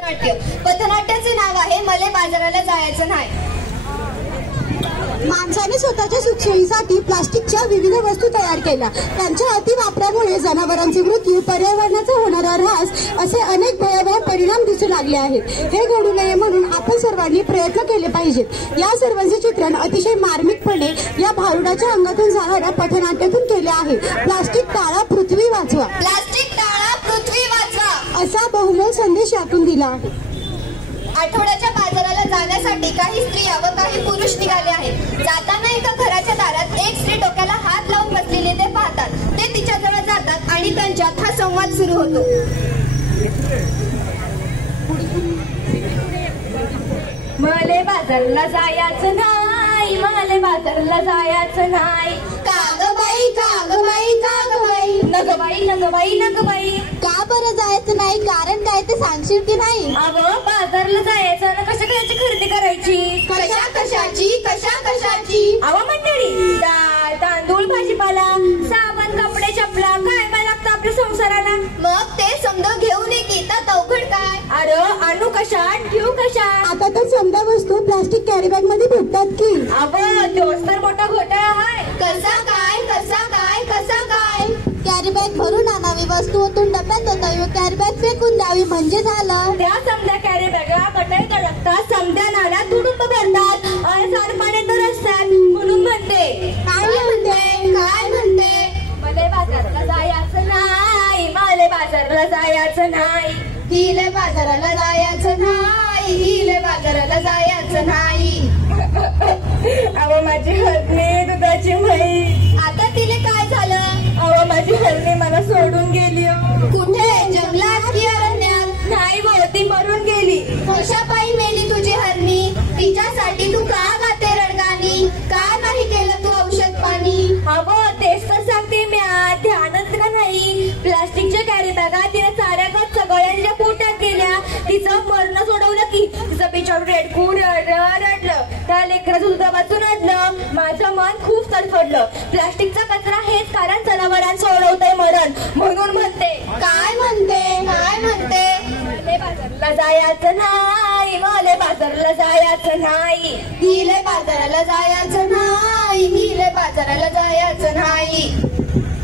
पथनाट्याचे नाव आहे मले बाजाराला जायचं नाही। माणसाने स्वतःच्या सुखसोयीसाठी प्लास्टिकच्या विविध वस्तू तयार केल्या। त्यांच्या अतिवापरामुळे जनावरांचे मृत्यू, पर्यावरणाचा होणारा ऱ्हास असे अनेक भयावह परिणाम दिसू लागले आहेत। हे घडू नये म्हणून आपण सर्वांनी प्रयत्न केले पाहिजेत। या सर्वांचे चित्रण अतिशय मार्मिकपणे या भारुडाच्या अंगातून जाणाऱ्या पथनाट्यातून केले आहे। प्लास्टिक टाळा, पृथ्वी वाचवा। प्लास्टिक टाळा, पृथ्वी वाचवा असा बहुमोल संदेश यातून दिला आहे। आठवड्याच्या बाजाराला जाण्यासाठी काही स्त्रिया व काही पुरुष निघाले आहेत। जाताना एका घराच्या दारात एक स्त्री डोक्याला हात लावून बसलेली ते पाहतात। ते तिच्या जवळ जातात आणि त्यांच्यात हा संवाद सुरू होतो। मले बाजारला जायचं नाही, मले बाजारला जायचं नाही। काग बाई, काग बाई, काग बाई, नग बाई, नग बाई, नग बाई। का बरं जायचं नाही? कारण काय ते सांगशील की नाही? अगं बाजारला जायचं ना, कशा कशाची खरेदी करायची? कशा कशाची, कशा कशाची? अवा मंडळी, डाळ, तांदूळ, भाजीपाला, साबण, कपडे, चपला, काय काय लागतं आपल्या संसाराला? मग ते समजा घेऊन ये की ता अवघड काय? अरे आणू कशात, ठेवू कशात? आता तर समजा वस्तू प्लास्टिक कॅरी बॅग मध्ये भेटतात की? अगं तोच तर मोठा घोटाळा आहे। कसा काय, कसा काय, कसा काय? कॅरी बॅग भरून आणावी, वस्तू ओतून डब्यात ओतावी, कॅरी बॅग फेकून द्यावी म्हणजे झालं। त्या समजा कॅरी बॅगा कटाई लागतात, समजा नाल्या तुडून भरतात, सांडपाणी तर असतात म्हणून म्हणते। काय म्हणते, काय म्हणते? मले बाजारला जायचं नाही, मले बाजारला जायचं नाही। हिले बाजाराला जायचं नाही, हिले बाजाराला जायचं नाही। अहो माझी हरणी दुधाची म्हैस, आता तिले काय झालं? अहो माझी हरणी मला सोडून गेली। कुठे, जंगलात की अरण्यात? नाही भाऊ, ती मरून गेली। कशा पायी मेली तुझी हरणी? तिच्यासाठी तू का गाते रडगाणी? का नाही केलं तू औषध पाणी? अहो तेच तर सांगते मी, ध्यानच का नाही? प्लास्टिकच्या कॅरी बॅगा तिने साऱ्याकच सगळ्यांच्या पोटात गेल्या। तिचं मरण सोडवलं की तिचं बिचारू रेडकून रडलं, त्या लेकराचं सुद्धा वाचून रडलं। माझं मन खूप तडफडलं। प्लास्टिकचा कचरा हेच कारण जनावरांना सोडवतंय मरण, म्हणून म्हणते। काय म्हणते, काय म्हणते? मले बाजारला जायचं नाही, मले बाजारला जायचं नाही। हिले बाजाराला जायचं नाही, हिले बाजाराला जायचं नाही।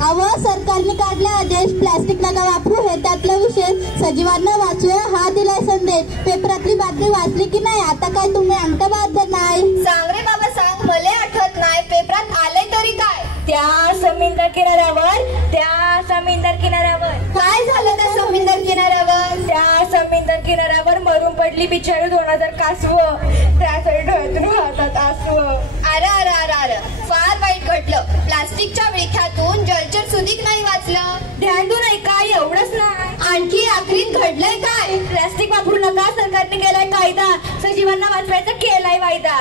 अव सरकारने काढला आदेश, प्लास्टिक नका वापरू हे त्यातला विषय। सजीवांना वाचूया हा दिलाय संदेश। पेपरातली बातमी वाचली की नाही? आता काय तुम्ही अंगठा बांधत नाही? सांग रे बाबा सांग, मले आठवत नाही। पेपरात आले तरी काय? त्या समुद्र किनाऱ्यावर, त्या समुद्र किनाऱ्यावर काय झालं त्या समुद्र किनाऱ्यावर? त्या समुद्र किनाऱ्यावर मरून पडली बिचारी 2000 कासव, त्यासाठी डोळ्यातून वाहतात आसव। अरे अरे अरे अरे, फार वाईट घडलं। प्लास्टिकच्या विळख्यातून जलचर सुधीक नाही वाचलं। ध्यान देऊ नाही काय, एवढंच नाही, आणखी आखरीत घडलंय काय? प्लास्टिक वापरू नका, सरकारने केलाय कायदा, सजीवांना वाचवायचा केलाय वायदा।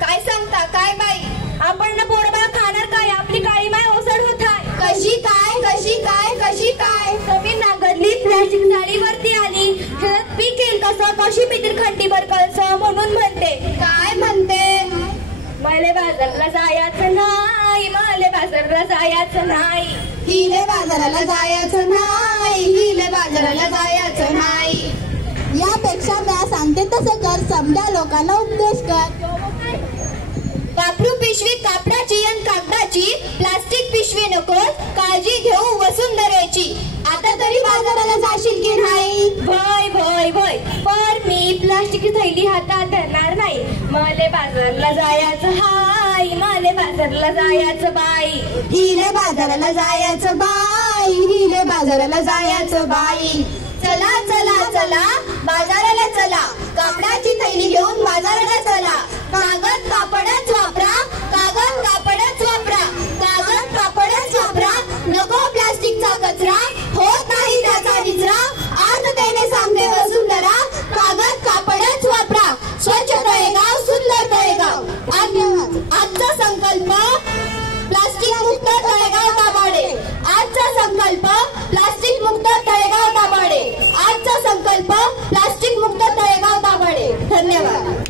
काय सांगता, काय बाई? आपण ना पोरबाळ खाणार काय? आपली काळी माय ओसड होत आहे। कशी काय, कशी काय, कशी काय? जमीन नांगरली, प्लास्टिक जाळीवरती आली, शेतात पीक येईल कसं, कशी पितील खंडीभर कळसं, म्हणून म्हणते। काय म्हणते? मले बाजारला जायचं नाही, मले बाजारला जायचं नाही। हिले बाजाराला जायचं नाही, हिले बाजाराला जायचं नाही। यापेक्षा मी सांगते तसं कर, समजा लोकांना उपदेश कर। वापरू पिशवी कापडाची आणि कागदाची, प्लास्टिक पिशवी नको, काळजी घेऊ वसुंधरेची। आता तरी बाजाराला जाशील की नाही? भय भय भय, पर मी प्लास्टिकची थैली हातात धरणार नाही। मले बाजारला जायचं हाय, मले बाजारला जायचं बाई। हिले बाजाराला जायचं बाई, हिले बाजाराला जायचं बाई। चला चला चला बाजाराला चला, कापडाची थैली घेऊन बाजाराला चला। कागद कापडच वापरा, कागद कापडच वापरा, कागद कापडच वापरा। नको प्लास्टिकचा कचरा, होत नाही त्याचा निचरा। आर्ततेने सांगते वसुंधरा, कागद कापडच वापरा। स्वच्छ तळेगाव, सुंदर तळेगाव। आजचा संकल्प प्लास्टिक मुक्त तळेगाव दाभाडे। आजचा संकल्प प्लास्टिक मुक्त तळेगाव दाभाडे। आजचा संकल्प प्लास्टिक मुक्त तळेगाव दाभाडे। धन्यवाद।